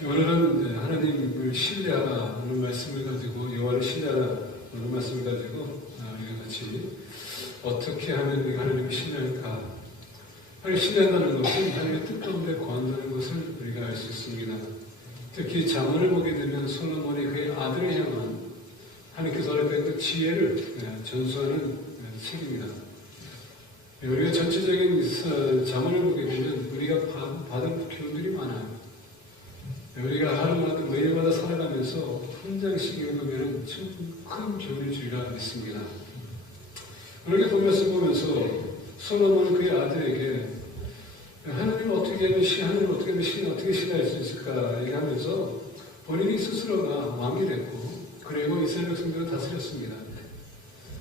오늘은 이제 하나님을 신뢰하라는 말씀을 가지고, 여호와를 신뢰하라는 말씀을 가지고 우리가 같이 어떻게 하면 우리가 하나님을 신뢰할까? 하나님을 신뢰한다는 것은 하나님의 뜻 가운데 거한다는 것을 우리가 알 수 있습니다. 특히 잠언을 보게 되면 솔로몬이 그의 아들을 향한 하나님께서 허락한 지혜를 전수하는 책입니다. 우리가 전체적인 잠언을 보게 되면 우리가 받은 교훈들이 많아요. 우리가 하루마다 매일마다 살아가면서 한 장씩 읽으면 참 큰 교훈을 주리라 믿습니다. 오늘 본말씀 보면서 솔로몬은 그의 아들에게 하나님을 어떻게 하면 하나님을 어떻게 신뢰할 수 있을까 얘기하면서 본인이 스스로가 왕이 됐고, 그리고 이스라엘 백성들을 다스렸습니다.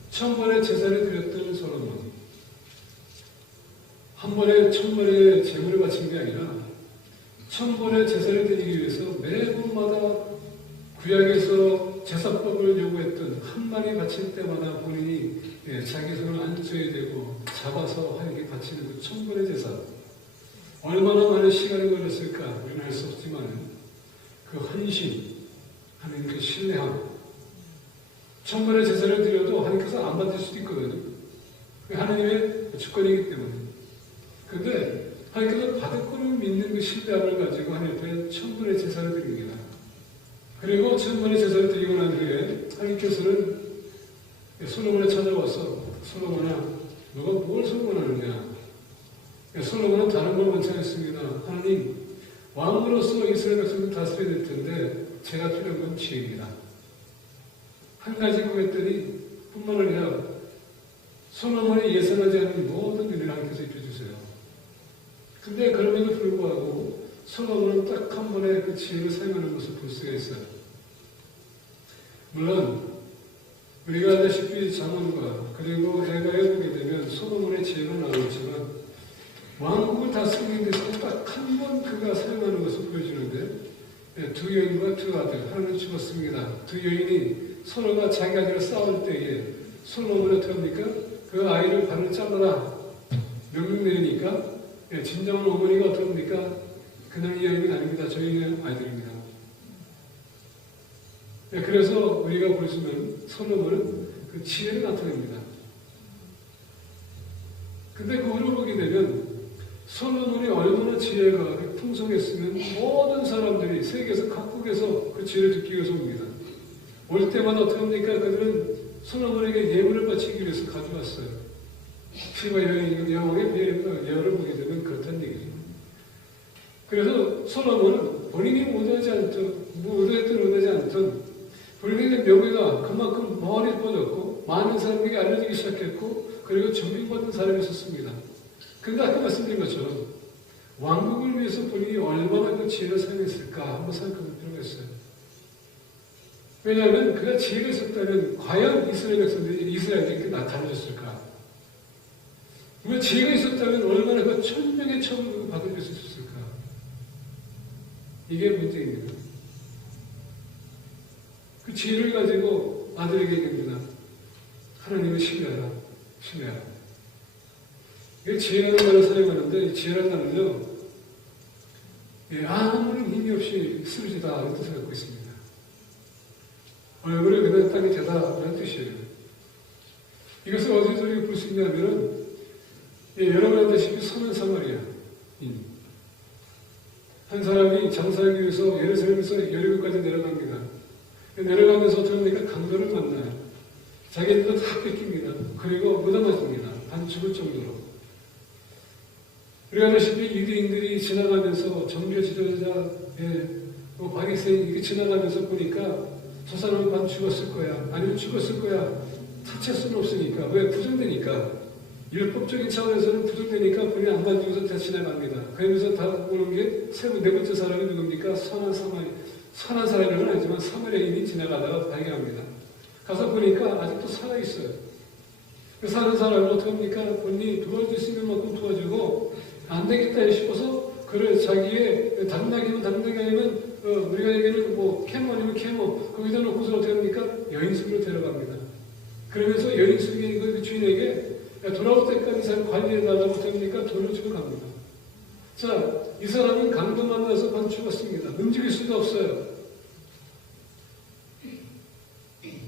천번의 제사를 드렸던 솔로몬, 한 번에 천번의 제물을 바친 게 아니라 천번의 제사를 드리기 위해서 매번마다 구약에서 제사법을 요구했던 한 마리 바칠 때마다 본인이 자기 손을 안 줘야 되고 잡아서 하나님께 바치는 그 천번의 제사, 얼마나 많은 시간이 걸렸을까 우리는 알 수 없지만 그 헌신, 하나님 그 신뢰함, 천번의 제사를 드려도 하나님께서 안 받을 수도 있거든요. 하나님의 주권이기 때문에. 근데 하나님께서 받을 거를 믿는 그 신뢰함을 가지고 하나님 앞에 천번의 제사를 드립니다. 그리고 천번의 제사를 드리고 난 후에 하나님께서는 솔로몬에 찾아와서, 솔로몬아, 너가 뭘 소원하느냐? 솔로몬은 다른 걸 원청했습니다. 하나님, 왕으로서 이스라엘 백성을 다스려야 될 텐데 제가 필요한 건 지혜입니다. 한 가지 구했더니 뿐만 아니라 솔로몬이 예상하지 않은 모든 은혜를 하나님께서 입혀주세요. 근데 그럼에도 불구하고 솔로몬은 딱 한 번에 그 지혜를 사용하는 것을 볼 수가 있어요. 물론 우리가 알다시피 잠언과 그리고 예가에 보게 되면 솔로몬의 지혜가 나오지만 왕국을 다스리는 데서 딱 한 번 그가 사용하는 것을 보여주는데, 두 여인과 두 아들, 하나는 죽었습니다. 두 여인이 서로가 자기 아들을 싸울 때에 솔로몬은 어떻게 합니까? 그 아이를 발을 잘라라 명령 내리니까 진정한 어머니가 어떻게 합니까? 그냥 이 여인은 아닙니다. 저희는 아이들입니다. 그래서 우리가 보시면 솔로몬은 그 지혜를 나타냅니다. 근데 그 후로 보게 되면 솔로몬이 얼마나 지혜가 풍성했으면 모든 사람들이 세계에서 각국에서 그 지혜를 듣기 위해서 옵니다. 올 때마다 어떻게 합니까? 그들은 솔로몬에게 예물을 바치기 위해서 가져왔어요. 시바 여왕의 예언을 보게 되면 그렇다는 얘기죠. 그래서 솔로몬은 본인이 의도하지 않던 본인의 명예가 그만큼 멀리 뻗었고 많은 사람에게 알려지기 시작했고, 그리고 존경받는 사람이 있었습니다. 근데 아까 말씀드린 것처럼 왕국을 위해서 본인이 얼마나 그 지혜를 사용했을까 한번 생각해 볼 필요가 있어요. 왜냐하면 그가 지혜가 있었다면 과연 이스라엘 백성들이 이스라엘에게 나타나졌을까? 왜 지혜가 있었다면 얼마나 그 천명의 천국을 받을 수 있었을까? 이게 문제입니다. 그 지혜를 가지고 아들에게 얘기합니다. 하나님을 신뢰하라. 신뢰하라. 이 지혜라는 말을 사용하는데, 이 지혜라는 말은요, 아무런 힘이 없이 쓰러지다 이런 뜻을 갖고 있습니다. 얼굴을 그냥 땅에 대다 이런 뜻이에요. 이것을 어디서 우리가 볼 수 있냐면은, 여러분 알다시피 선한 사마리아인 한 사람이 장사하기 위해서 예루살렘에서 여리고까지 내려갑니다. 내려가면서 어떻게 합니까? 강도를 만나요. 자기들도 다 뺏깁니다. 그리고 무덤맞습니다. 반 죽을 정도로. 우리가 아시다시피 유대인들이 지나가면서 정교 지도자, 바리새인 이렇게 지나가면서 보니까 저 사람은 반 죽었을 거야, 아니면 죽었을 거야, 타치할 수는 없으니까. 왜? 부정되니까. 율법적인 차원에서는 부정되니까 본인이 안 반죽어서 다 지나갑니다. 그러면서 다 오는 게 네 번째 사람이 누굽니까? 선한 사람은 아니지만 사마리아인이 지나가다가 발견합니다. 가서 보니까 아직도 살아있어요. 사는 사람은 어떻게 합니까? 본인이 도와줄 수 있는 만큼 도와주고, 안 되겠다 싶어서 그를 자기의 당나귀면 당나귀 아니면 우리가 얘기하는 캐모 아니면 캐모 거기다 놓고서 어떻게 합니까? 여인숙으로 데려갑니다. 그러면서 여인숙이 그 주인에게 돌아올 때까지 잘 관리해달라고 어떻게 합니까? 돈을 주고 갑니다. 자, 이 사람은 강도 만나서 반 죽었습니다. 움직일 수도 없어요.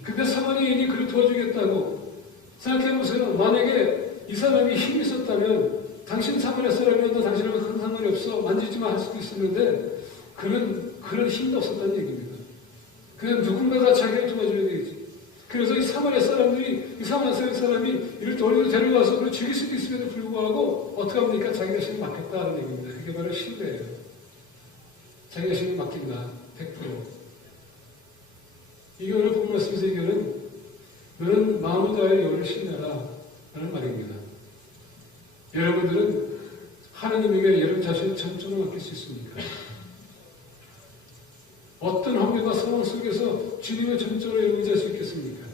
근데 사마리아인이 그를 도와주겠다고 생각해보세요. 만약에 이 사람이 힘이 있었다면 당신 사마리아 사람이어도 당신하고 큰 상관이 없어. 만지지만 할 수도 있었는데 그런 힘도 없었다는 얘기입니다. 그냥 누군가가 자기를 도와줘야 되겠지. 그래서 이 사마리아 사람이 이를 어디로 데려가서 그를 죽일 수도 있음에도 불구하고 어떻게 합니까? 자기 자신을 맡겼다는 얘기입니다. 그게 바로 신뢰예요. 자기 자신을 맡긴다. 100%. 이게 오늘 본 말씀에서 얘기하는 너는 마음을 다하여 여호와를 신뢰하라 라는 말입니다. 여러분들은 하나님에게 여러분 자신을 전적으로 맡길 수 있습니까? 어떤 환경과 상황 속에서 주님을 전적으로 의지할 수 있겠습니까?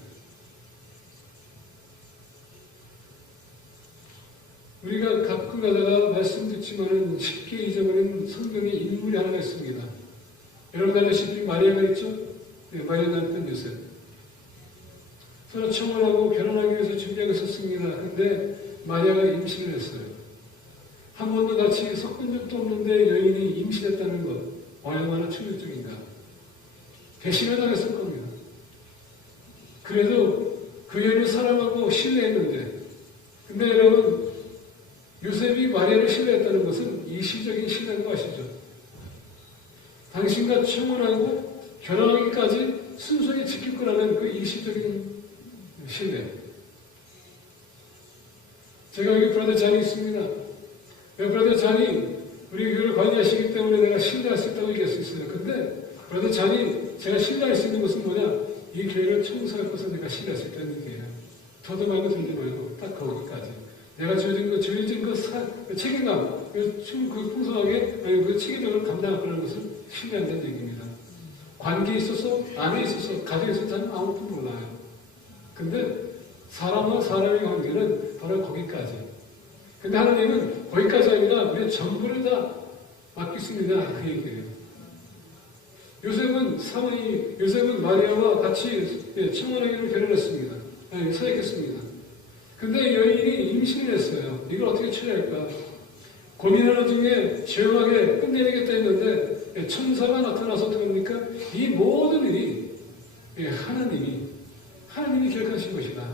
우리가 가끔 가다가 말씀 듣지만은 쉽게 잊어버린 성경의 인물이 하나가 있습니다. 여러분 알다시피 마리아가 있죠? 네, 마리아 남편 요셉. 서로 청혼하고 결혼하기 위해서 준비하고 있었습니다. 근데 마리아가 임신을 했어요. 한 번도 같이 섞은 적도 없는데 여인이 임신했다는 것. 얼마나 충격적인가. 배신을 당했을 겁니다. 그래도 그 여인을 사랑하고 신뢰했는데, 근데 여러분, 요셉이 마리아를 신뢰했다는 것은 일시적인 신뢰인 거 아시죠? 당신과 청혼하고 결혼하기까지 순순히 지킬 거라는 그 일시적인 신뢰. 제가 여기 브라더 잔이 있습니다. 브라더 잔이 우리 교회를 관리하시기 때문에 내가 신뢰할 수 있다고 얘기할 수 있어요. 근데 브라더 잔이 제가 신뢰할 수 있는 것은 뭐냐? 이 교회를 청소할 것을 내가 신뢰할 수 있다는 얘기예요. 더도 말고 들지 말고 딱 거기까지. 내가 주어진 그 책임감, 그 풍성하게 그 체계적으로 감당할 거라는 것을 신뢰한다는 얘기입니다. 관계에 있어서, 안에 있어서, 가정에 있어서 저는 아무것도 몰라요. 근데 사람과 사람의 관계는 바로 거기까지. 근데 하나님은 거기까지 아니라 우리의 전부를 다 맡기십니다. 그 얘기예요. 요셉은 마리아와 같이 청혼하기로 결혼했습니다. 서약했습니다. 근데 여인이 임신을 했어요. 이걸 어떻게 처리할까? 고민하는 중에 조용하게 끝내야겠다 했는데 천사가 나타나서 어떻게 합니까? 이 모든 일이 하나님이 기획하신 것이다.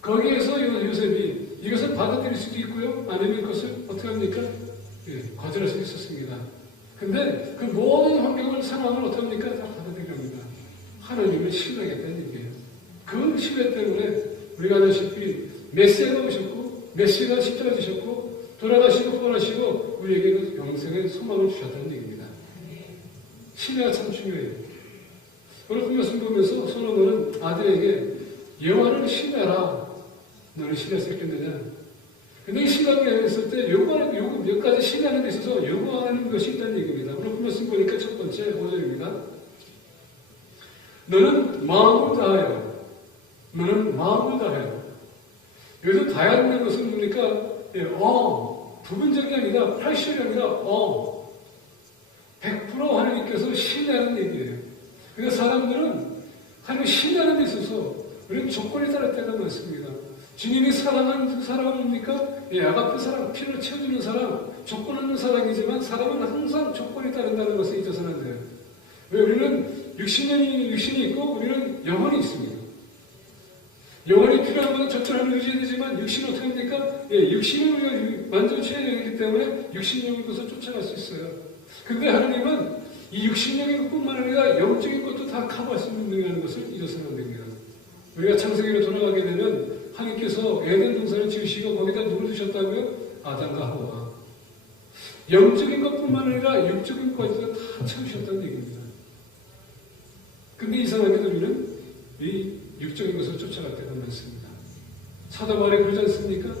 거기에서 요셉이 이것을 받아들일 수도 있고요. 아니면 이것을 어떻게 합니까? 거절할 수 있었습니다. 근데 그 모든 환경을, 상황을 어떻게 합니까? 다 받아들입니다. 하나님을 신뢰하겠다는 얘기예요. 그 신뢰 때문에 우리가 아다시피 메시아가 오셨고, 메시아가 십자가 지셨고, 돌아가시고 부활하시고 우리에게 그 영생의 소망을 주셨다는 얘기입니다. 신뢰가 참 중요해요. 오늘 그 말씀 보면서 솔로몬은 아들에게 여호와를 신뢰하라. 너를 신뢰할 수 있겠느냐? 근데 이 신뢰하게 했을 때 몇 가지 신뢰하는 데 있어서 요구하는 것이 있다는 얘기입니다. 오늘 그 말씀 보니까 첫 번째 5절입니다. 너는 마음을 다하여. 너는 마음을 다해요. 여기서 다해야 되는 것은 뭡니까? 부분적이 아니라 80이 아니라 100% 하나님께서 신뢰하는 얘기예요. 그러니까 사람들은 하나님 신뢰하는 데 있어서 우리는 조건에 따를 때가 많습니다. 주님이 사랑하는 사람은 뭡니까? 아가페 사랑, 피를 채워주는 사람, 조건 없는 사랑이지만 사람은 항상 조건에 따른다는 것을 잊어서는 안 돼요. 왜? 우리는 육신이 있고 우리는 영혼이 있습니다. 영혼이 필요한 것은 적절함을 유지해야 되지만 육신은 어떻게 합니까? 육신을 우리가 만져 취해야 되기 때문에 육신적인 것을 쫓아갈 수 있어요. 근데 하나님은 이 육신적인 것뿐만 아니라 영적인 것도 다 커버할 수 있는 능력이라는 것을 잊어서는 안 됩니다. 우리가 창세기로 돌아가게 되면 하나님께서 에덴 동산을 지으시고 거기다 누굴 두셨다고요? 아담과 하와. 영적인 것뿐만 아니라 육적인 것까지도 다 채우셨다는 얘기입니다. 근데 이상하게도 우리는 이 육적인 것을 쫓아갈 때가 많습니다. 사도 바울이 그러지 않습니까?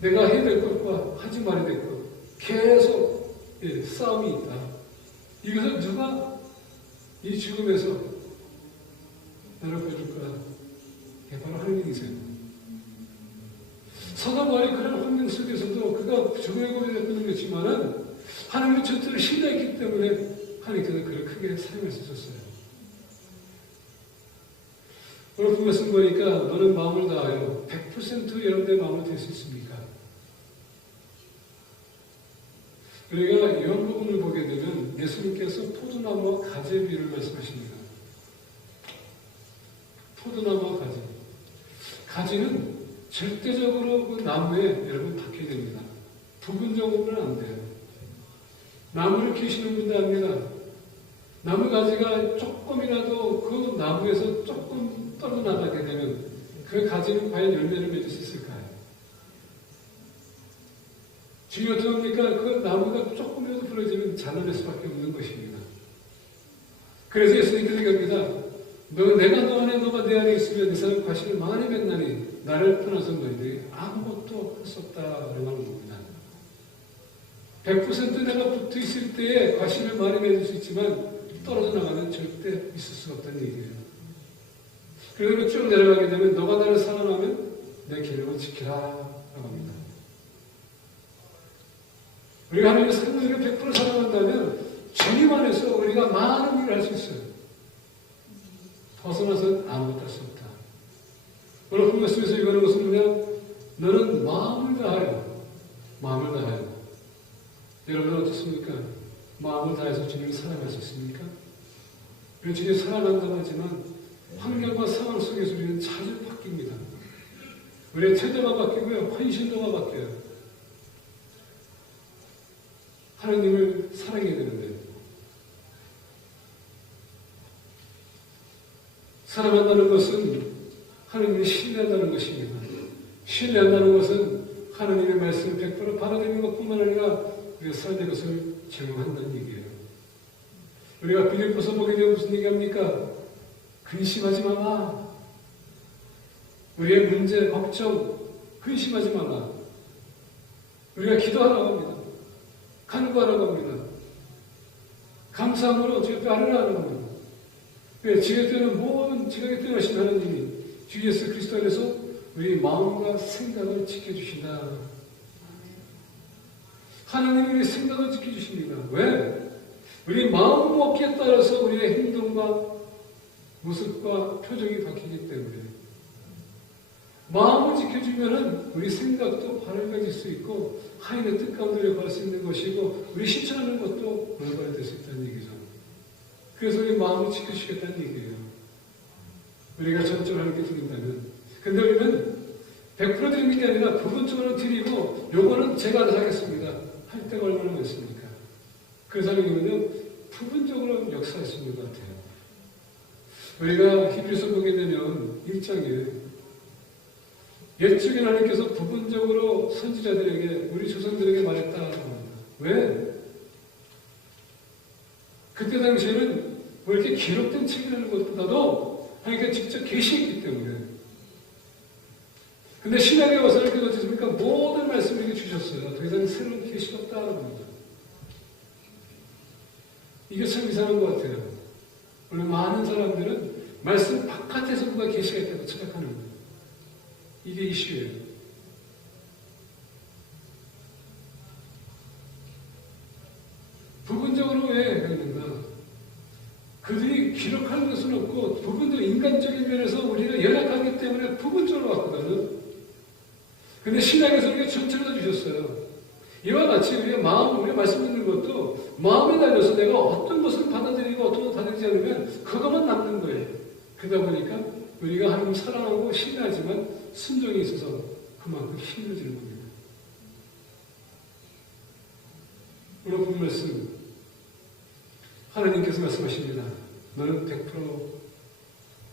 내가 해야 될 것과 하지 말아야 될 것 계속 싸움이 있다. 이것을 누가 이 죽음에서 나를 보여줄까? 바로 하나님이세요. 사도 바울이 그런 환경 속에서도 그가 죽음의 고비를 끊어냈지만은 하나님의 전투를 신뢰했기 때문에 하나님께서 그를 크게 사용할 수 있었어요. 오늘 그 말씀 보니까 너는 마음을 다하여 100% 여러분의 마음을 될 수 있습니까? 우리가 요한복음을 보게 되면 예수님께서 포도나무와 가지의 비유를 말씀하십니다. 포도나무와 가지. 가지는 절대적으로 그 나무에 여러분 박혀야 됩니다. 부분적으로는 안 돼요. 나무를 키우시는 분들 압니다. 나무 가지가 조금이라도 그 나무에서 조금 떨어나가게 되면 그 가지는 과연 열매를 맺을 수 있을까요? 주님 어떻게 합니까? 그 나무가 조금이라도 부러지면 자라날 수밖에 없는 것입니다. 그래서 예수님께서 얘기합니다. 내가 너 안에 너가 내 안에 있으면 그 사람 과실을 많이 맺나니 나를 떠나서 너희들이 아무것도 할 수 없다라고 하는 겁니다. 100% 내가 붙어 있을 때에 과실을 많이 맺을 수 있지만 떨어져 나가면 절대 있을 수가 없다는 얘기예요. 그리고 쭉 내려가게 되면 너가 나를 사랑하면 내 계명을 지키라 라고 합니다. 우리가 하나님의 생명을 100% 사랑한다면 주님 안에서 우리가 많은 일을 할 수 있어요. 벗어나서는 아무것도 할 수 없다. 오늘 본 말씀에서 이거는 것은 뭐냐? 너는 마음을 다하여 여러분은 어떻습니까? 마음을 다해서 주님을 사랑할 수 있습니까? 우리는 주님을 사랑한다고 하지만 환경과 상황 속에서 우리는 자주 바뀝니다. 우리의 태도가 바뀌고요. 헌신도가 바뀌어요. 하나님을 사랑해야 되는데 사랑한다는 것은 하나님을 신뢰한다는 것입니다. 신뢰한다는 것은 하나님의 말씀을 100% 받아들이는 것뿐만 아니라 우리가 살아야 될 것을 적용한다는 얘기예요. 우리가 빌립보서 보게 되면 무슨 얘기합니까? 근심하지 마라. 우리의 문제, 걱정, 근심하지 마라. 우리가 기도하라고 합니다. 간구하라고 합니다. 감사함으로 주 옆에 하라고 합니다. 지혜에 뛰어난 모든 지각에 뛰어나신 하나님이 주 예수 그리스도 안에서 우리 마음과 생각을 지켜주신다. 하나님이 우리 생각을 지켜주십니다. 왜? 우리 마음 먹기에 따라서 우리의 행동과 모습과 표정이 바뀌기 때문에 마음을 지켜주면 우리 생각도 밝아질 수 있고 하나님의 뜻 가운데 갈 수 있는 것이고 우리 실천하는 것도 올바르게 될 수 있다는 얘기죠. 그래서 우리 마음을 지켜주시겠다는 얘기예요. 우리가 전적으로 하나님께 드린다면. 근데 우리는 100% 드리는 게 아니라 부분적으로 드리고 요거는 제가 알아서 하겠습니다. 할 때가 얼마나 많습니까? 그래서 하나님은요 부분적으로 역사할 수 있는 것 같아요. 우리가 히브리서 보게 되면 1장에 옛적에 하나님께서 부분적으로 선지자들에게 우리 조상들에게 말했다 합니다. 왜? 그때 당시에는 뭐 이렇게 기록된 책이라는 것보다도 하나님께서 직접 계시했기 때문에. 근데 신약에 와서 이렇게 어떻습니까? 모든 말씀을 이렇게 주셨어요. 더 이상 새로운 계시가 없다고 합니다. 이게 참 이상한 것 같아요. 오늘 많은 사람들은 말씀 바깥에서 누가 계시가 있다고 착각하는 거예요. 이게 이슈예요. 부분적으로 왜 그러는가? 그들이 기록하는 것은 없고 부분적으로 인간적인 면에서 우리가 연약하기 때문에 부분적으로 왔거든요. 근데 신약에서 우리가 전체로 다 주셨어요. 이와 같이 우리의 마음, 우리가 말씀 듣는 것도 마음에 달려서 내가 어떤 것을 받아들이고 어떤 것을 받아들이지 않으면 그것만 남는 거예요. 그러다 보니까 우리가 하나님을 사랑하고 신뢰하지만 순종이 있어서 그만큼 힘들어지는 겁니다. 오늘 본 말씀 하나님께서 말씀하십니다. 너는 100%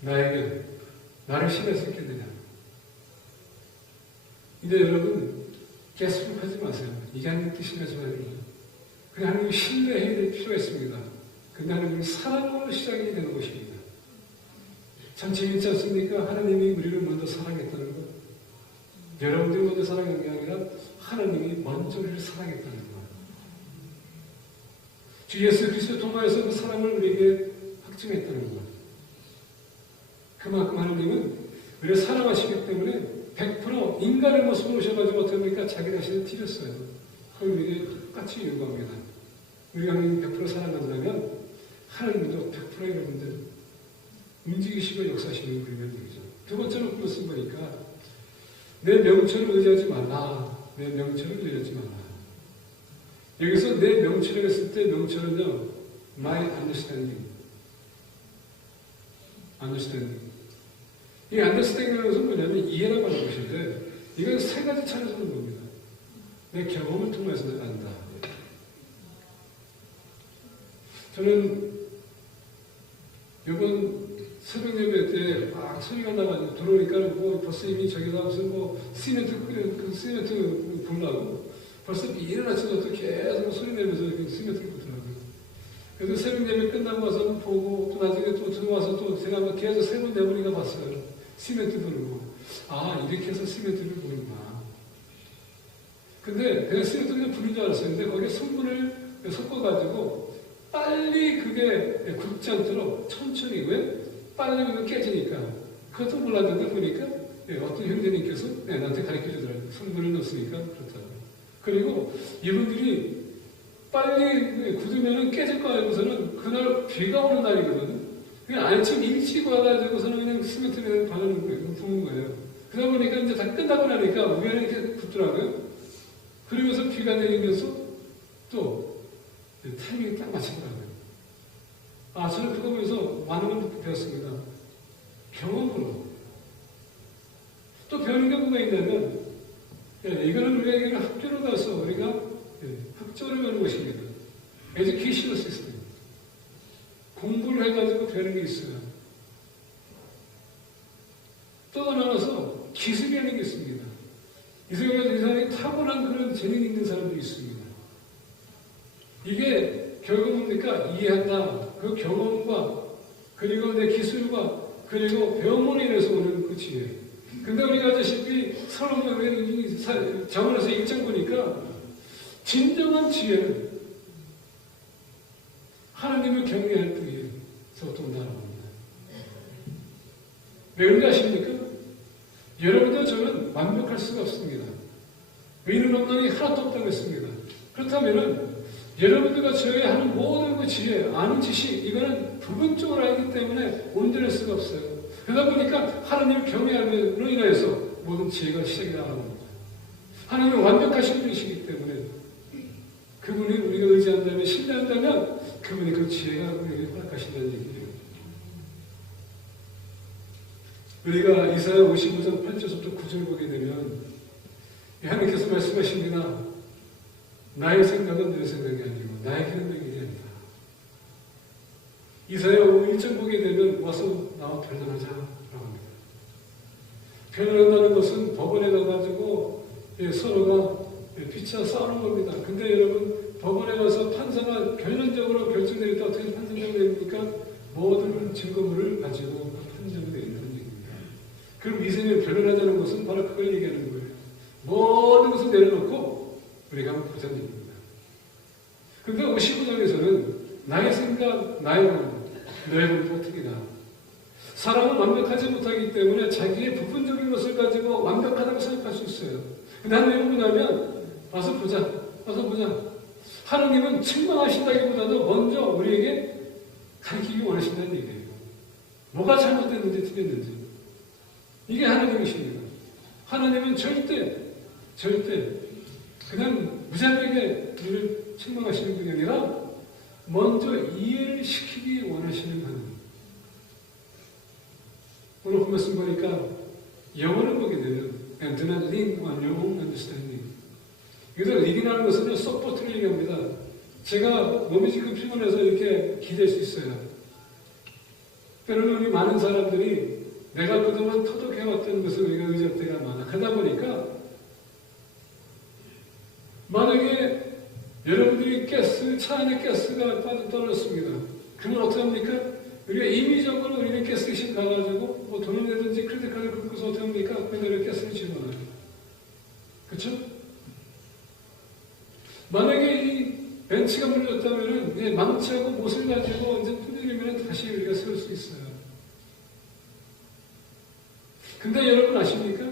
나에게 나를 신뢰할 수 있겠느냐? 근데 여러분 계속하지 마세요. 이게 하나님 뜻이라지 말입니다. 그냥 하나님을 신뢰해야 될 필요가 있습니다. 근데 하나님은 사랑으로 시작이 되는 것입니다. 참 재밌지 않습니까? 하나님이 우리를 먼저 사랑했다는 것. 여러분들이 먼저 사랑한 게 아니라 하나님이 먼저 우리를 사랑했다는 것. 주 예수 그리스도 통하여서 그 사랑을 우리에게 확증했다는 것. 그만큼 하나님은 우리를 사랑하시기 때문에 100% 인간의 모습으로 오셔가지고 어떻게 합니까? 자기 자신을 드렸어요. 그걸 우리에게 똑같이 요구합니다. 우리가 하나님 100% 사랑한다면 하나님도 100% 여러분들 움직이시고 역사하시는 그런 얘기죠. 두 번째로 무엇을 보니까 내 명철을 의지하지 말라. 내 명철을 의지하지 말라. 여기서 내 명철을 했을 때 명철은요, my understanding. 이 understanding이라는 것은 뭐냐면 이해라고 하는 것인데, 이건 세 가지 차례에서 는 겁니다. 내 경험을 통해서 내가 안다. 저는 이번 새벽 예배 때 막 소리가 나가지고 들어오니까 뭐 벌써 이미 저기다 무슨 뭐 시멘트 불나고 벌써 이른 아침부터 계속 소리 내면서 시멘트를 붓더라고요. 그래서 새벽 예배 끝나고 와서 보고 또 나중에 또 들어와서 또 제가 막 계속 세 번 내보니까 봤어요. 시멘트 부르고. 아, 이렇게 해서 시멘트를 부르구나. 근데 그냥 시멘트를 부른 줄 알았었는데 거기에 성분을 섞어가지고 빨리 그게 굳지 않도록 천천히, 왜? 빨리 그거 깨지니까. 그것도 몰랐는데 보니까 어떤 형제님께서 나한테 가르쳐 주더라고요. 성분을 넣었으니까 그렇다고. 그리고 이분들이 빨리 굳으면 깨질 거 알고서는 그날 비가 오는 날이거든요. 그냥 아침 일찍 와가지고서는 그냥 시멘트를 바르는 거예요. 부은 거예요. 그러다 보니까 이제 다 끝나고 나니까 위에는 이렇게 붙더라고요. 그러면서 비가 내리면서 또 타이밍이 딱 맞추더라고요. 아, 저는 그거 보면서 많은 걸 배웠습니다. 경험으로. 또 배우는 게 뭐가 있냐면, 이거는 우리에게는 학교로 가서 우리가 학교를 배우는 것입니다. 에듀케이셔널 시스템. 공부를 해가지고 배우는 게 있어요. 또 하나서 기술이라는 게 있습니다. 이 사람이 타고난 그런 재능이 있는 사람들이 있습니다. 이게 결국은 뭡니까? 이해한다. 그 경험과 그리고 내 기술과 그리고 배움으로 인해서 오는 그 지혜. 근데 우리가 아시다시피 자문에서 1장 보니까 진정한 지혜는 하나님을 경외할 뿐이에서부터 온다고 합니다. 왜 그런지 아십니까? 여러분도 저는 완벽할 수가 없습니다. 의인은 없나니 하나도 없다고 했습니다. 그렇다면은 여러분들과 저희 하는 모든 그 지혜, 아는 지식, 이거는 부분적으로 알기 때문에 온전할 수가 없어요. 그러다 보니까 하나님을 경외함으로 인해서 모든 지혜가 시작이 나갑니다. 하나님은 완벽하신 분이시기 때문에 그분이 우리가 의지한다면, 신뢰한다면 그분이 그 지혜가 우리에게 허락하신다는 얘기예요. 우리가 이사야 55장 8절부터 9절 보게 되면 하나님께서 말씀하십니다. 나의 생각은 너의 생각이 아니고 나의 길은 너의 길이 아니다. 이사야 1장 보게 되면 와서 나와 변론하자라고 합니다. 변론한다는 것은 법원에 가가지고 서로가 피차 싸우는 겁니다. 근데 여러분 법원에 가서 판사가 결론적으로 결정내리다 어떻게 판정을 내립니까? 모든 증거물을 가지고 판정을 내린다는 얘기입니다. 그럼 이사야 변론하자는 것은 바로 그걸 얘기하는 거예요. 모든 것을 내려놓고 우리가 한번 보자는 얘기입니다. 근데 55장에서는 나의 생각, 나의 마음, 너의 마음도 틀리다. 사람은 완벽하지 못하기 때문에 자기의 부분적인 것을 가지고 완벽하다고 생각할 수 있어요. 근데 하나님은 뭐냐면 와서 보자. 하나님은 책망하신다기보다도 먼저 우리에게 가르치기 원하신다는 얘기예요. 뭐가 잘못됐는지 틀렸는지. 이게 하나님이십니다. 하나님은 절대 그냥 무자비하게 우리를 책망하시는 분이 아니라 먼저 이해를 시키기 원하시는 하나님. 오늘 본 말씀 보니까 영어를 보게 되면 and do not lean on your own understanding. 여기서 lean이라는 것은 서포트를 얘기합니다. 제가 몸이 지금 피곤해서 이렇게 기댈 수 있어요. 때로는 우리 많은 사람들이 내가 그동안 터득해왔던 것을 우리가 의지할 때가 많아. 그러다 보니까 만약에 여러분들이 차 안에 가스가 떨어졌습니다. 그러면 어떻게 합니까? 우리가 임의적으로 우리는 가스스테이션 가가지고 뭐 돈을 내든지 크레딧카드를 긁고서 어떻게 합니까? 그대로 가스를 집어넣어요. 그렇죠? 만약에 이 벤치가 무너졌다면은 망치하고 못을 가지고 이제 두드리면 다시 우리가 세울 수 있어요. 근데 여러분 아십니까?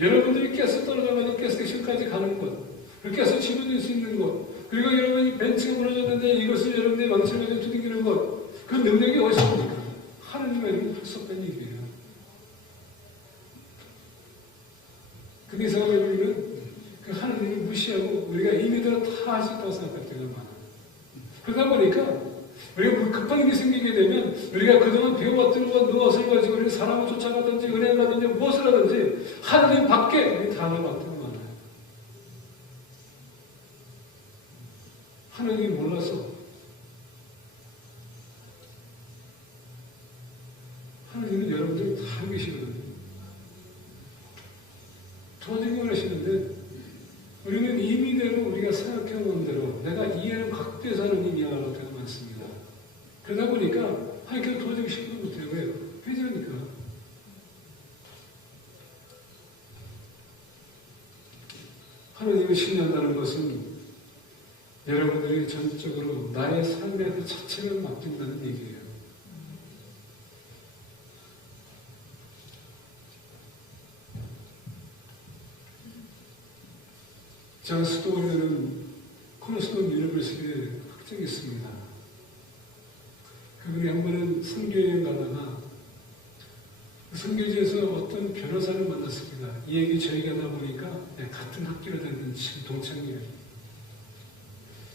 여러분들이 가스 떨어져가지고 가스스테이션까지 가는 것, 가스 집어넣을 수 있는 것, 그리고 여러분이 벤치가 무너졌는데 이것을 여러분들이 망치를 가지고 두드리는 것, 그 능력이 어디서 옵니까? 하나님의 이름을 할 수 없다는 얘기예요. 근데 이 사람의 우리는 그 하나님을 무시하고 우리가 임의대로 다 할 수 있다고 생각할 때가 많아요. 그러다 보니까 우리가 급한 일이 생기게 되면 우리가 그동안 배워왔던 무엇을 가지고 우리 사람을 쫓아가든지 은혜를 하든지 무엇을 하든지 하나님 밖에 우리 다음을 받는 게 많아요. 하나님이 몰라서 하나님은 여러분들 다 알고 계시거든요. 도와주기 원하시는데 우리는 임의대로 우리가 생각해온 대로 내가 이해는 각도에서 하나님 이해하는 때가 많습니다. 그러다 보니까 하나님께서 도와주기 쉽지 못해요. 왜요? 회개하니까. 하나님을 신뢰한다는 것은 여러분들이 전적으로 나의 삶의 그 자체를 맡긴다는 얘기예요. 존 스토어는 코너스톤 유니버시티에 학생이 있습니다. 그분이 한 번은 선교여행 가다가 그 선교지에서 어떤 변호사를 만났습니다. 이 얘기 저희가 하다 보니까 같은 학교를 다니는 동창이에요.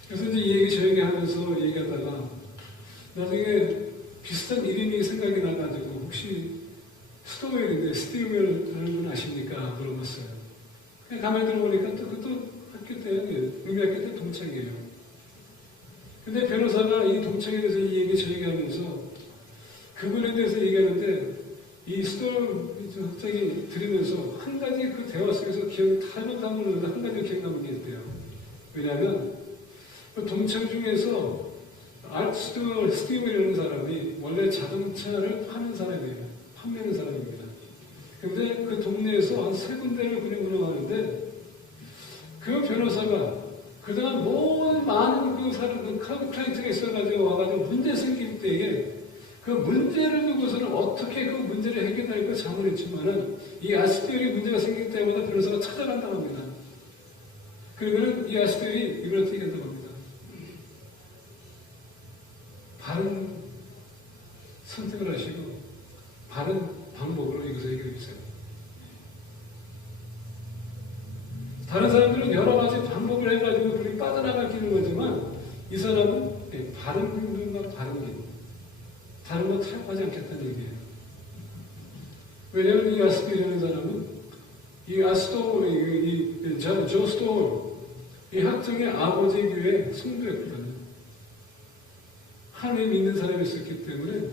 그래서 이제 이 얘기 저에게 하면서 얘기하다가 나중에 비슷한 이름이 생각이 나가지고 혹시 스토어인데 스티브를 아는 분 아십니까? 물어봤어요. 그냥 가만히 들어보니까 또 학교 때, 국민학교 때 동창이에요. 근데 변호사가 이 동창에 대해서 이 얘기 저에게 하면서 그분에 대해서 얘기하는데 이 스토어 학생이 들으면서 한 가지 그 대화 속에서 탈만 담으는데 한 가지 기억나는 게 있대요. 왜냐하면 그 동창 중에서 스티브라는 사람이 원래 자동차를 파는 사람이에요. 판매하는 사람입니다. 근데 그 동네에서 한 3군데를 그냥 운영하는데 그 변호사가 그동안 모든 많은 그 사람, 그 클라이언트가 있어가지고 와가지고 문제 생길 때에 그 문제를 두고서는 어떻게 그 문제를 해결할까 자문했지만은 이 아스티엘이 문제가 생길 때마다 변호사가 찾아간다고 합니다. 그러면 이 아스티엘이 이분한테 얘기한다고 합니다. 바른 선택을 하시고 바른 방법으로 이것을 해결해 주세요. 다른 사람들은 여러 가지 방법을 해가지고 그렇게 빠져나갈 길을 거지만 이 사람은 바른 길과 바른 길, 다른 건 타협하지 않겠다는 얘기예요. 왜냐하면 이 아스토라는 사람은 조 스토어, 이 학생의 아버지 교회 성도였거든요. 하나님 믿는 사람이 있었기 때문에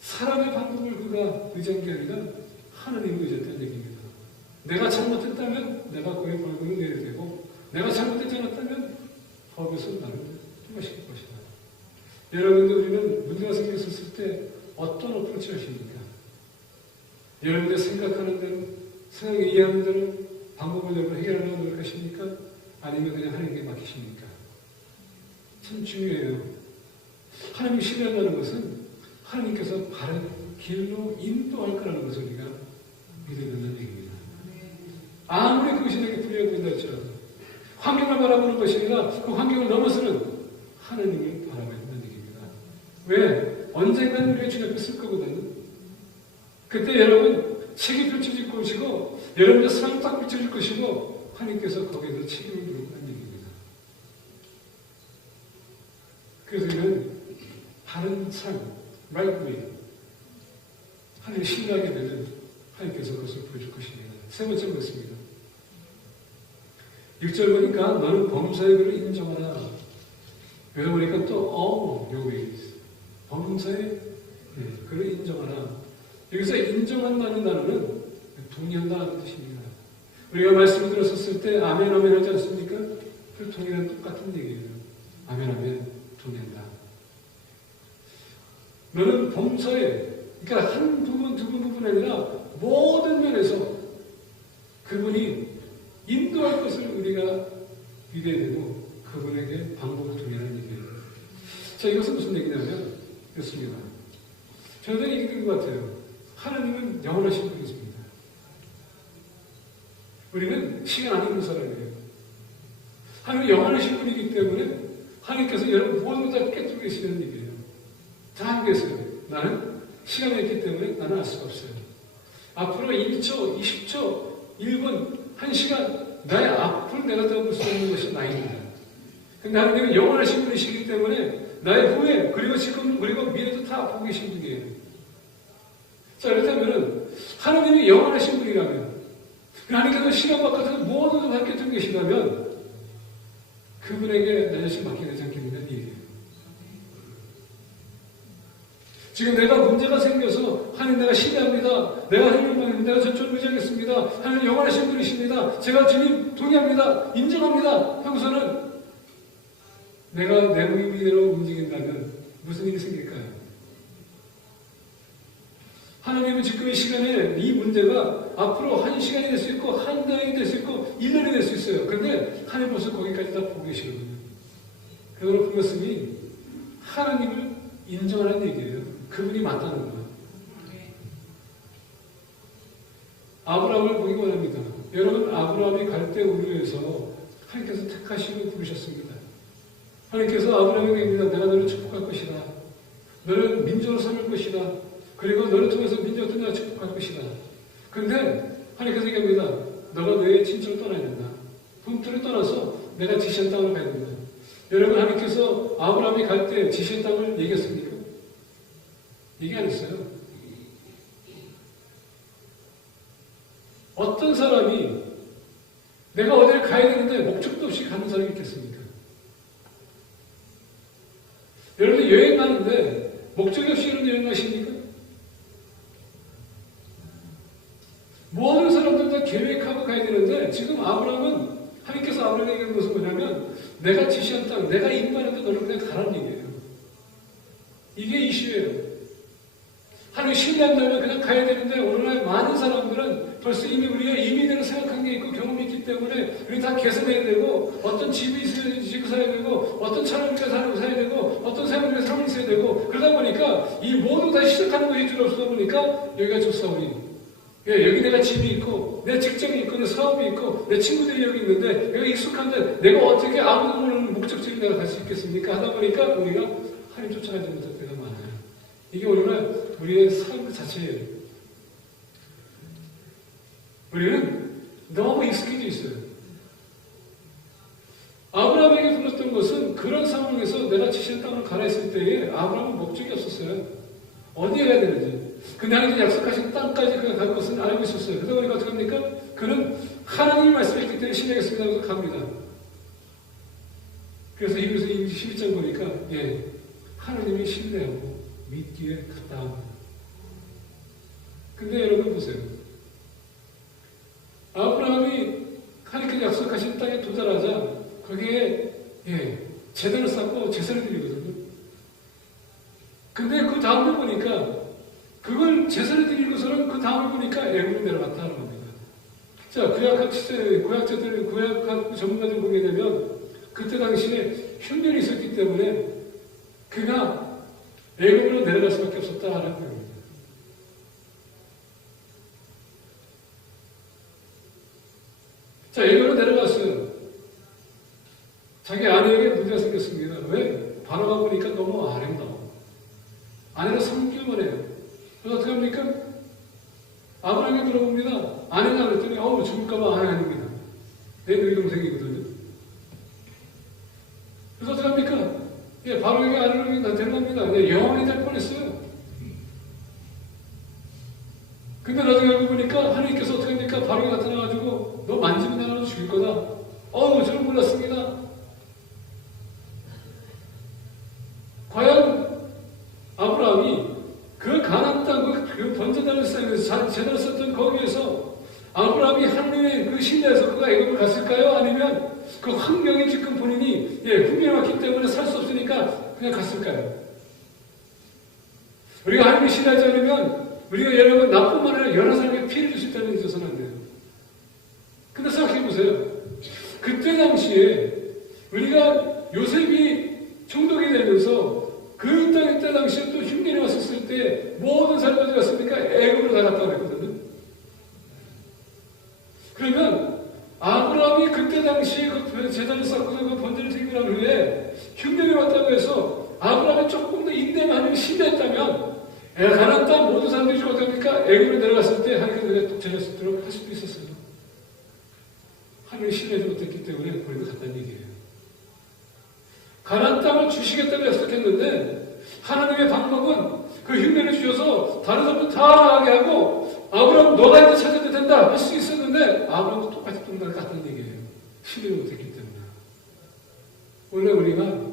사람의 방법을 그가 의지한 게 아니라 하나님을 의지했다는 얘기입니다. 내가 잘못했다면 내가 그의 벌금을 내야 되고 내가 잘못되지 않았다면 법에서 나를 통과시킬 것이다. 여러분들 우리는 문제가 생겼을 때 어떤 어프로치 하십니까? 여러분들 생각하는 대로 생각에 이해하는 대로 방법을 내고 해결하려고 노력하십니까? 아니면 그냥 하나님께 맡기십니까? 참 중요해요. 하나님을 신뢰한다는 것은 하나님께서 바른 길로 인도할 거라는 것을 우리가 믿어야 된다는 얘기입니다. 아무리 그것이 내게 불리하고 있다 할지라도 환경을 바라보는 것이 아니라 그 환경을 넘어서는 하나님을 바라봐야 된다는 얘기입니다. 왜? 언젠가는 우리가 주님 앞에 쓸 거거든요. 그때 여러분 책이 펼쳐질 것이고 여러분의 삶이 딱 펼쳐질 것이고 하나님께서 거기에서 책임을 물고 하는 얘기입니다. 그래서 우리는 바른 삶, right way, 하나님을 신뢰하게 되면 하나님께서 그것을 보여줄 것입니다. 세 번째 보겠습니다. 6절 보니까 너는 범사의 그를 인정하라. 여기 보니까 또 your ways. 범사의 그를 인정하라. 여기서 인정한다는 단어는 동의한다는 뜻입니다. 우리가 말씀을 들었었을 때 아멘 아멘 하지 않습니까? 그 동의는 똑같은 얘기예요. 아멘 아멘 동의한다. 너는 범사에 그러니까 한 부분 두 부분이 아니라 모든 면에서 그분이 인도할 것을 우리가 믿어야 되고 그분에게 방법을 동의하는 얘기예요. 자, 이것은 무슨 얘기냐면 이렇습니다. 저는 얘기인 것 같아요. 하나님은 영원하신 분이십니다. 우리는 시간 안 있는 사람이에요. 하나님은 영원하신 분이기 때문에 하나님께서 여러분 모든 걸 다 깨뜨리고 계시는 얘기예요. 다 알고 계세요. 나는 시간이 있기 때문에 나는 알 수가 없어요. 앞으로 1초, 20초, 1분, 1시간 나의 앞을 내가 덮을 수 없는 것이 나입니다. 근데 하나님은 영원하신 분이시기 때문에 나의 후에 그리고 지금 그리고 미래도 다 보고 계신 분이에요. 자, 그렇다면 하나님이 영원하신 분이라면 하나님께서 시간 바깥에서 무엇을 밝혀주고 계시다면 그분에게 내 자신 맡게 되지 않겠느냐는 얘기예요. 지금 내가 문제가 생겨서 하나님 내가 신뢰합니다. 내가 하나님을 믿습니다. 내가 저쪽을 의지하겠습니다. 하나님 영원하신 분이십니다. 제가 주님 동의합니다. 인정합니다. 하고서는 내가 내 의미대로 움직인다면 무슨 일이 생길까요? 하나님은 지금 이 시간에 이 문제가 앞으로 1시간이 될 수 있고 1달이 될 수 있고 1년이 될 수 있어요. 그런데 하나님 벌써 거기까지 다 보고 계시거든요. 그러므로 그 말씀이 하나님을 인정하는 얘기예요. 그분이 맞다는 거예요. 아브라함을 보기 원합니다. 여러분, 아브라함이 갈대우르에서 하나님께서 택하시고 부르셨습니다. 하나님께서 아브라함에게 얘기합니다. 내가 너를 축복할 것이다. 너를 민족으로 삼을 것이다. 그리고 너를 통해서 민족도 내가 축복할 것이다. 그런데 하나님께서 얘기합니다. 너가 너의 친척을 떠나야 된다. 본토를 떠나서 내가 지시한 땅으로 가야 된다. 여러분, 하나님께서 아브라함이 갈 때 지시한 땅을 얘기했습니까? 얘기 안 했어요. 어떤 사람이 내가 어디를 가야 되는데 목적도 없이 가는 사람이 있겠습니까? 여러분, 여행 가는데 목적이 없이 이런 여행 가십니까? 모든 사람들 다 계획하고 가야 되는데 지금 아브라함은 하나님께서 아브라함에게 얘기한 것은 뭐냐면 내가 지시한 땅, 내가 인도하는데 너를 그냥 가라는 얘기예요. 이게 이슈예요. 하나님 신뢰한다면 그냥 가야 되는데 오늘날 많은 사람들은 벌써 이미 우리가 이민으로 생각한 게 있고 경험이 있기 때문에 우리 다 개선해야 되고 어떤 집이 있어야 집을 사야 되고 어떤 차를 사야 되고 어떤 삶을 위해 삶을 있어야 되고 그러다 보니까 이 모두 다 시작하는 것이 줄 없다 보니까 여기가 좋사오니 여기 내가 집이 있고 내 직장이 있고 내 사업이 있고 내 친구들이 여기 있는데 내가 익숙한데 내가 어떻게 아무도 모르는 목적지를 내가 갈 수 있겠습니까? 하다 보니까 우리가 하나님 쫓아가지 못할 때가 많아요. 이게 오늘날 우리의 삶 자체예요. 우리는 너무 익숙해져 있어요. 아브라함에게 불렀던 것은 그런 상황에서 내가 지시한 땅을 가라 했을 때에 아브라함은 목적이 없었어요. 어디에 가야 되는지. 근데 하나님이 약속하신 땅까지 그가 갈 것은 알고 있었어요. 그러다 보니까 어떻게 합니까? 그는 하나님이 말씀했기 때문에 신뢰하겠습니다 하고 갑니다. 그래서 히브리서 12장 보니까 하나님이 신뢰하고 믿기에 갔다. 근데 여러분 보세요. 아브라함이 하나님께서 약속하신 땅에 도달하자 거기에 제단을 쌓고 제사를 드리거든요. 근데 그 다음에 보니까 그걸 제사를 드리고서는 그 다음에 보니까 애굽으로 내려갔다는 겁니다. 자, 구약학 전문가들 보게 되면 그때 당시에 흉년이 있었기 때문에 그가 애굽으로 내려갈 수밖에 없었다라는 겁니다. 자, 애굽으로 내려갔어요. 자기 아내에게 문제가 생겼습니다. 왜? 바로가 보니까 너무 아름다워. 아내를 섬기기만 해요. 그래서 어떻게 합니까? 아브라함이 물어봅니다. 아내냐 그랬더니 죽을까봐 아닙니다. 내 누이 동생이거든요. 그래서 어떻게 합니까? 바로에게 아내를 데려갑니다. 영원히 될 뻔했어요. 근데 나중에 알고 보니까 하나님께서 어떻게 합니까? 바로에 나타나가지고 너 만지면 나는 죽일 거다. 저는 몰랐습니다. 과연 아브라함이 그 가나안 땅, 그 번제단을 쌓으면서 제단을 썼던 거기에서 아브라함이 하나님의 그 신뢰에서 그가 애굽을 갔을까요? 아니면 그 환경이 지금 본인이 훈련이 왔기 때문에 살 수 없으니까 그냥 갔을까요? 우리가 하나님을 신뢰하지 않으면 우리가 여러분 나뿐만 아니라 여러 사람에게 피해를 줄 수 있다는 게 있어서는 안 돼요. 근데 생각해보세요. 그때 당시에 우리가 요셉이 총독이 되면서 그 땅 때 당시에 또 흉년이 왔었을 때 모든 사람들이 어디 갔습니까? 애굽으로 다 갔다고 했거든요. 그러면 아브라함이 그때 당시에 그 제단을 쌓고 그 번제를 드리고 난 후에 흉년이 왔다고 해서 아브라함이 조금 더 인내만 하나님을 신뢰했다면 가나안 땅 모든 사람들이 어떻게 합니까? 애굽으로 내려갔을 때 하나님께서 내가 독재할 수 있도록 할 수도 있었어요. 하나님을 신뢰하지 못했기 때문에 버리고 갔다는 얘기예요. 가나안 땅을 주시겠다고 약속했는데 하나님의 방법은 그 흉내를 주셔서 다른 사람도 다 나가게 하고 아브라함 너가 이제 찾아도 된다 할 수 있었는데 아브라함도 똑같이 동네를 갔다는 얘기예요. 신뢰를 못했기 때문에. 원래 우리가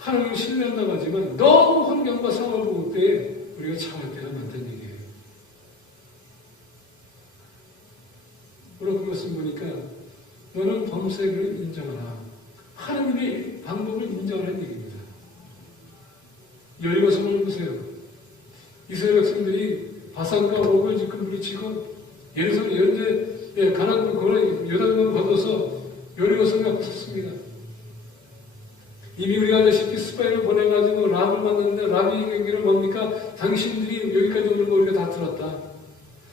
하나님을 신뢰한다고 하지만 너무 환경과 상황을 볼 때 우리가 참을 때가 많다는 얘기예요. 그리고 그것을 보니까 너는 범죄를 인정하라. 하나님의 방법을 인정하라는 얘기입니다. 여리고 성을 보세요. 이스라엘 백성들이 바산과 옥을 지금 물리치고 예루살렘 연대 가나안 요단강을 건너서 여리고 성에 붙었습니다. 이미 우리가 알다시피 스파이를 보내가지고 랍을 만났는데 랍의 얘기를 뭡니까? 당신들이 여기까지 오는 거 우리가 다 들었다.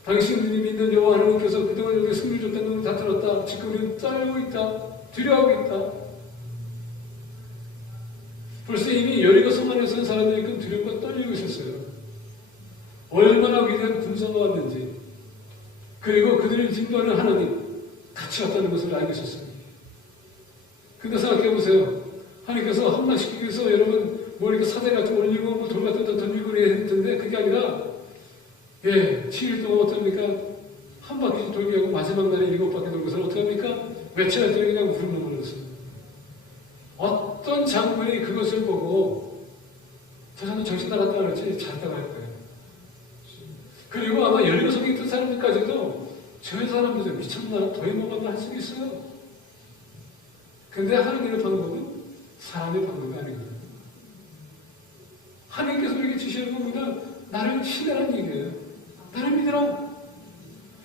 당신들이 믿는 여호와 하나님께서 그동안 우리가 승리를 줬다는 걸 다 들었다. 지금 우리는 떨고 있다. 두려워하고 있다. 벌써 이미 여리고 성 안에 선 사람들이 그 두렵고 떨리고 있었어요. 얼마나 위대한 군사가 왔는지, 그리고 그들을 인도하는 하나님 같이 왔다는 것을 알고 있었습니다. 근데 생각해 보세요. 하나님께서 함락시키기 위해서 여러분 뭐 이렇게 사대 같은 거 올리고 뭐 돌 같은 거 던지고 했는데 그게 아니라 7일 동안 어떡합니까? 한 바퀴 돌게 하고 마지막 날에 7바퀴 돌고서 어떡합니까? 외쳐야 되는 그냥 부르는 어떤 장군이 그것을 보고 저 사람 정신 나갔다 그랬지 잘했다고 할 거예요. 그리고 아마 여리고 성에 있던 사람들까지도 저 사람들 미쳤나 더 해먹었나 할 수도 있어요. 근데 하나님의 방법은 사람의 방법이 아니거든요. 하나님께서 우리에게 주시는 겁니다. 나를 신뢰하라는 얘기예요. 나를 믿으라.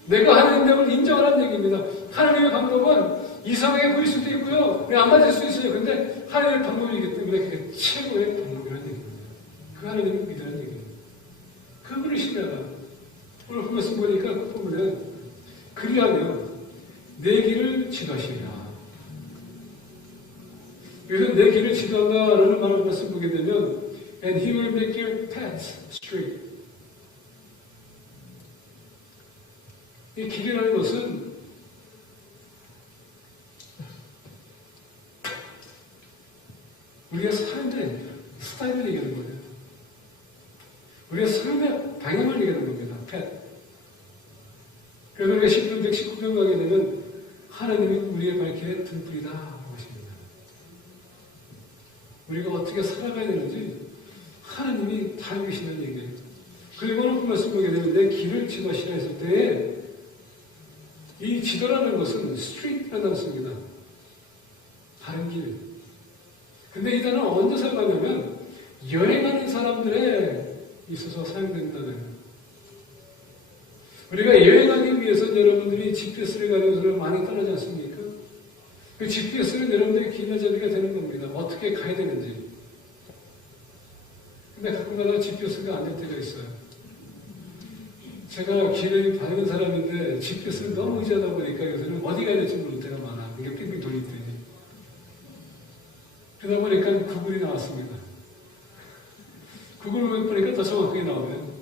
내가 하나님 됨을 인정하라는 얘기입니다. 하나님의 방법은 이상하게 보일 수도 있고요. 안 맞을 수 있어요. 근데 하나님의 방법이기 때문에 그게 최고의 방법이라는 얘기입니다. 그 하나님을 믿으라는 얘기입니다. 그분을 신뢰하라. 오늘 그 말씀 보니까 그 부분에 그리하며 내 길을 지도하시리라. 여기서 내 길을 지도한다라는 말을 보게 되면 And he will make your paths straight. 이 길이라는 것은 우리가 삶의 스타일을 얘기하는 거예요. 우리가 삶의 방향을 얘기하는 겁니다. path. 그래서 우리가 10편 119편 가게 되면 하나님이 우리의 발길에 등불이다 하십니다. 우리가 어떻게 살아가야 되는지 하나님이 다 알고 계시는 얘기예요. 그리고 오늘 그 말씀 보게 되면 내 길을 지도하시라 했을 때에 이 지도라는 것은 street라는 단어입니다. 다른 길. 근데 이 단어는 언제 사용하냐면 여행하는 사람들에 있어서 사용된다는. 우리가 여행하기 위해서는 여러분들이 GPS를 가지고 많이 떠나지 않습니까? 그 GPS는 여러분들이 기념자리가 되는 겁니다. 어떻게 가야 되는지. 근데 가끔가다 GPS가 안 될 때가 있어요. 제가 기력이 밝은 사람인데 GPS를 너무 의지하다 보니까 요새는 어디 가야 될지 모를 때가 많아. 이게 빙빙 돌릴 때. 그러다 보니까 구글이 나왔습니다. 구글을 보니까 더 정확하게 나오네요.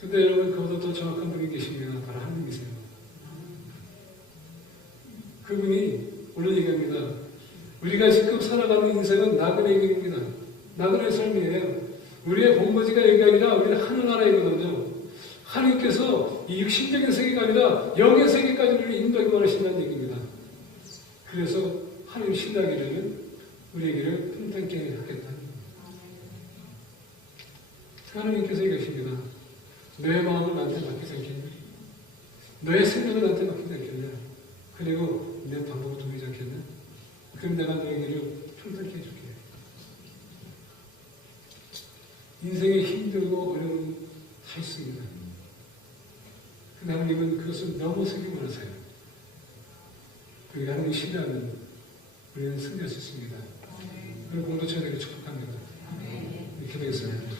근데 여러분 그보다 더 정확한 분이 계십니다. 바로 하나님이세요. 그분이 오늘 얘기합니다. 우리가 지금 살아가는 인생은 나그네의 길입니다. 나그네의 삶이에요. 우리의 본거지가 여기가 아니라 우리는 하늘나라이거든요. 하나님께서 이 육신적인 세계가 아니라 영의 세계까지 우리를 인도하기 원하신다는 얘기입니다. 그래서 하나님 신뢰하게 되면 우리에게를 평탄케 하겠다. 하나님께서 얘기하십니다. 너의 마음을 나한테 맡기지 않겠냐? 너의 생각을 나한테 맡기지 않겠냐? 그리고 내 방법을 도우지 않겠냐? 그럼 내가 너에게를 평탄케 해줄게. 인생에 힘들고 어려움이 다 있습니다. 하나님은 그것을 너무 세게 원하세요. 그리고 하나님 신뢰하면 우리는 승리할 수 있습니다. 그리고 공동체에게 축복합니다. 이렇게 되겠습니다.